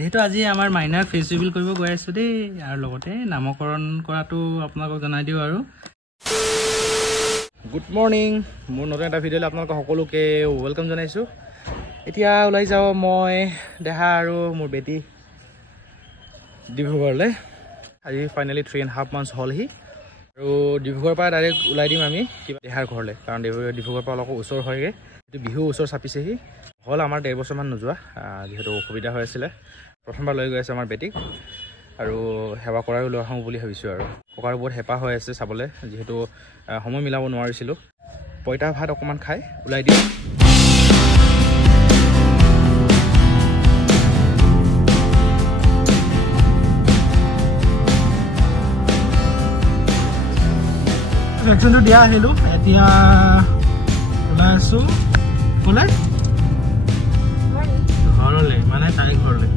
যেহেতু আজি আমাৰ মাইনাৰ ফেচ ৰিভিল কৰিব গৈ আছো দেই আৰু লগতে নামকৰণ কৰাটো আপোনালোকক জনাই দিও আৰু গুড মৰ্নিং মোৰ নতুন এটা ভিডিঅ'লৈ আপোনালোক সকলোকে ওয়েলকাম জনাইছো এতিয়া ওলাই যাও মই দেহা আৰু মোৰ বেটি ডিব্ৰুগড়লৈ আজি ফাইনেলি 3.5 months হলহি আৰু ডিব্ৰুগড়ৰ পৰা ডাইৰেক্ট ওলাই দিম আমি কিবা দেহাৰ ঘৰলৈ কাৰণ ডিব্ৰুগড়ৰ পৰা অলপ ওচৰ হয়গে এইটো বিহু ওচৰ চাপিছেহি হল আমাৰ 1.5 বছৰমান নোযোৱা যেহেতু অসুবিধা হৈ আছিলে প্ৰথমবাৰ লৈ গৈ আছে আমাৰ বেটিক আৰু সেৱা কৰাও লৈ আহোঁ বুলি ভাবিছোঁ আৰু ককাৰ বহুত হেঁপাহ হৈ আছে চাবলৈ যেহেতু সময় মিলাব নোৱাৰিছিলোঁ পইতা ভাত অকণমান খাই ওলাই দিওঁ ভেকচিনটো দিয়া আহিলোঁ এতিয়া ওলাই আছোঁ ওলাই ঘৰলৈ মানে তাই ঘৰলৈ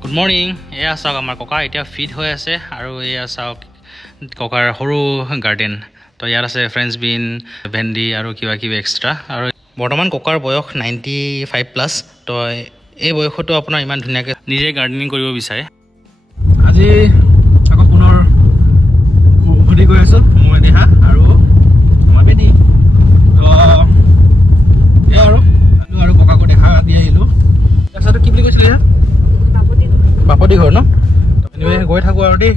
গুড মৰ্নিং এয়া চাওক আমাৰ ককা এতিয়া ফিট হৈ আছে আৰু এয়া চাওক ককাৰ সৰু গাৰ্ডেন তো ইয়াত আছে ফ্ৰেঞ্চ বিন ভেন্দি আৰু কিবা কিবি এক্সট্ৰা আৰু বৰ্তমান ককাৰ বয়স 95+ তো এই বয়সতো আপোনাৰ ইমান ধুনীয়াকৈ নিজে গাৰ্ডেনিং কৰিব বিচাৰে আজি আকৌ পুনৰ ঘূৰি গৈ আছোঁ মই দেহা আৰু আমাৰ বেটি তো এয়া আৰু ককাকো দেখা দি আহিলোঁ তাৰপিছত কি বুলি কৈছিলি বাপতি ঘৰ ন গৈ থাকোঁ আৰু দেই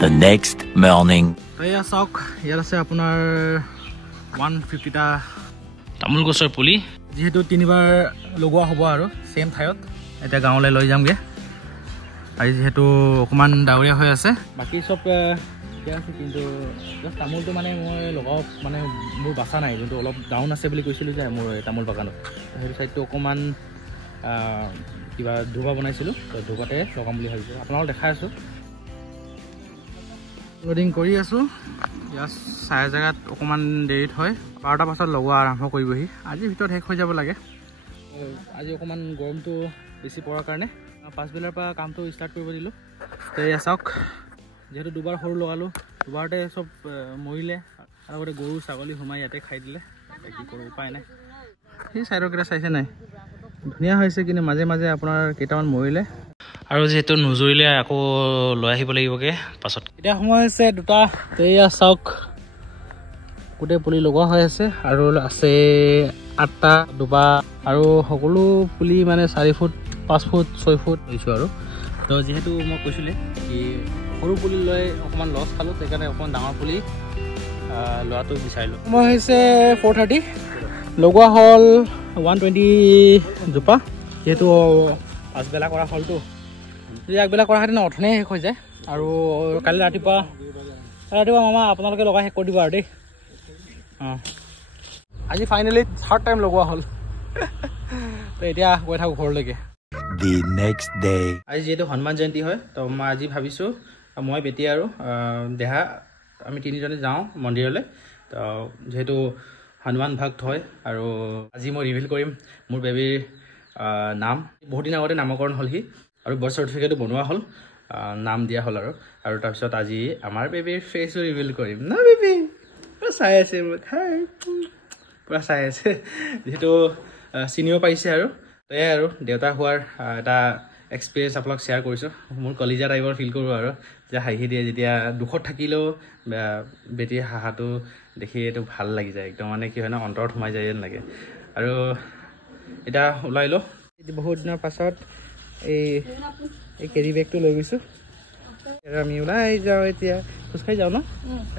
The next morning এয়া চাওক ইয়াত আছে আপোনাৰ 150টা তামোল গছৰ পুলি যিহেতু 3বাৰ লগোৱা হ'ব আৰু সেম ঠাইত এতিয়া গাঁৱলৈ লৈ যামগৈ আজি যিহেতু অকণমান ডাৱৰীয়া হৈ আছে বাকী চব ঠিকে আছে কিন্তু তামোলটো মানে মই লগাওঁ মানে মোৰ বাচা নাই যোনটো অলপ ডাউন আছে বুলি কৈছিলোঁ যে মোৰ তামোল বাগানত সেইটো ছাইডটো অকণমান কিবা ধোবা বনাইছিলোঁ তো ধোবাতে লগাম বুলি ভাবিছোঁ আপোনালোকক দেখাই আছোঁ লোডিং কৰি আছোঁ ইয়াত চাই জেগাত অকণমান দেৰিত হয় 12টা পাছত লগোৱা আৰম্ভ কৰিবহি আজিৰ ভিতৰত শেষ হৈ যাব লাগে আজি অকণমান গৰমটো বেছি পৰাৰ কাৰণে পাছবেলাৰ পৰা কামটো ষ্টাৰ্ট কৰিব দিলোঁ তো এয়া চাওক যিহেতু 2বাৰ সৰু লগালোঁ 2বাৰতে চব মৰিলে আৰু লগতে গৰু ছাগলী সোমাই ইয়াতে খাই দিলে কি কৰোঁ উপায় নাই সেই চাইডৰ কেইটা চাইছে নাই ধুনীয়া হৈছে কিন্তু মাজে মাজে আপোনাৰ কেইটামান মৰিলে আৰু যিহেতু নুজুৰিলে আকৌ লৈ আহিব লাগিবগৈ পাছত এতিয়া সময় হৈছে 2টা এয়া চাওক গোটেই পুলি লগোৱা হৈ আছে আৰু আছে 8টা দুবা আৰু সকলো পুলি মানে 4 ফুট 5 ফুট 6 ফুট লৈছোঁ আৰু তো যিহেতু মই কৈছিলোঁ কি সৰু পুলি লৈ অকণমান লছ খালোঁ সেইকাৰণে অকণমান ডাঙৰ পুলি লোৱাটো বিচাৰিলোঁ মই হৈছে 430 লগোৱা হ'ল 120 জোপা যিহেতু পাছবেলা কৰা হ'লতো যদি আগবেলা কৰা হেঁতেন অথনে শেষ হৈ যায় আৰু কালি ৰাতিপুৱা মামা আপোনালোকে লগাই শেষ কৰি দিব আৰু দেই আজি ফাইনেলি 3rd টাইম লগোৱা হ'ল তো এতিয়া গৈ থাকোঁ ঘৰলৈকে The next day আজি যিহেতু হনুমান জয়ন্তী হয় তো মই আজি ভাবিছোঁ মই বেটি আৰু দেহা আমি 3জনে যাওঁ মন্দিৰলৈ তো যিহেতু হনুমান ভক্ত হয় আৰু আজি মই ৰিভিল কৰিম মোৰ বেবীৰ নাম বহুত দিন আগতে নামকৰণ হ'লহি আৰু বাৰ্থ চাৰ্টিফিকেটো বনোৱা হ'ল নাম দিয়া হ'ল আৰু তাৰপিছত আজি আমাৰ বেবীৰ ফেচো ৰিভিল কৰিম ন বেবী পূৰা চাই আছে মোক হাই পূৰা চাই আছে যিহেতু চিনিও পাৰিছে আৰু এয়াই আৰু দেউতা হোৱাৰ এটা এক্সপিৰিয়েঞ্চ আপোনাক শ্বেয়াৰ কৰিছোঁ মোৰ কলিজা টাইপৰ ফিল কৰোঁ আৰু যে হাঁহি দিয়ে যেতিয়া দুখত থাকিলেও বেটিৰ হাঁহাটো দেখি এইটো ভাল লাগি যায় একদম মানে কি হয় ন অন্তৰত সোমাই যায় যেন লাগে আৰু এতিয়া ওলাই লওঁ বহুত দিনৰ পাছত এই কেৰি বেগটো লৈ গৈছোঁ আমি ওলাই যাওঁ এতিয়া খোজকাঢ়ি যাওঁ ন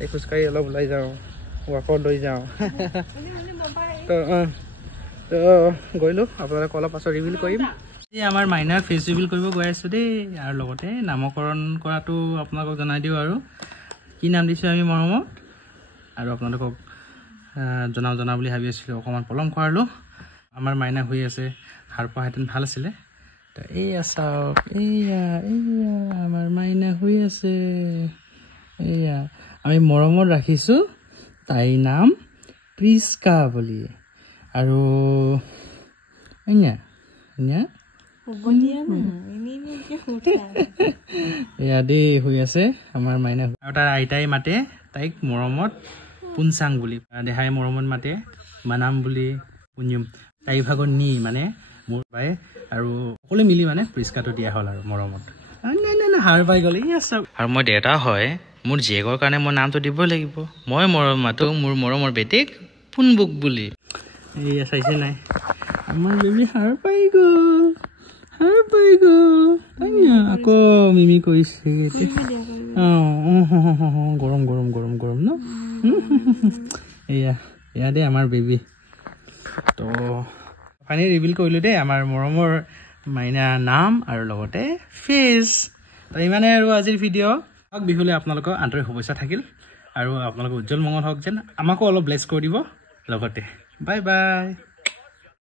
এই খোজকাঢ়ি অলপ ওলাই যাওঁ ৱাকত লৈ যাওঁ তো গৈলোঁ আপোনালোকক অলপ পাছত ৰিভিল কৰিম আমাৰ মাইনাৰ ফেচ ৰিভিল কৰিব গৈ আছোঁ দেই আৰু লগতে নামকৰণ কৰাটো আপোনালোকক জনাই দিওঁ আৰু কি নাম দিছোঁ আমি মৰমত আৰু আপোনালোকক জনাওঁ বুলি ভাবি আছিলোঁ অকণমান পলম কৰালোঁ আমাৰ মাইনা হৈ আছে সাৰ পোৱাহেঁতেন ভাল আছিলে তো এয়া চাওক এয়া আমাৰ মাইনা হৈ আছে এয়া আমি মৰমত ৰাখিছোঁ তাইৰ নাম প্ৰিস্কা বুলি আৰু এয়া দেই হৈ আছে আমাৰ মাইনা আৰু তাৰ আইতাই মাতে তাইক মৰমত পুনচাং বুলি দেহাই মৰমত মাতে মানাম বুলি পুণ্যম তাই ভাগৰ নি মানে মোৰ বাই আৰু সকলোৱে মিলি মানে পুৰস্কাৰটো দিয়া হ'ল আৰু মৰমত নাই হাৰ পাই গ'লে আৰু মই দেউতা হয় মোৰ জীয়েকৰ কাৰণে মই নামটো দিবই লাগিব মই মৰম মাতো মোৰ মৰমৰ বেটিক পুনবুক বুলি এইয়া চাইছে নাই আমাৰ বেবী হাৰ পাই গ'ল আকৌ মিমি কৰিছে গৰম ন এয়া দেই আমাৰ বেবী তো ফাইনেলি ৰিভিল কৰিলোঁ দেই আমাৰ মৰমৰ মাইনা নাম আৰু লগতে ফেচ তো ইমানে আৰু আজিৰ ভিডিঅ' বিহুলৈ আপোনালোকৰ আন্তৰিক শুভেচ্ছা থাকিল আৰু আপোনালোকৰ উজ্জ্বল মংগল হওক যেন আমাকো অলপ ব্লেছ কৰি দিব লগতে বাই বাই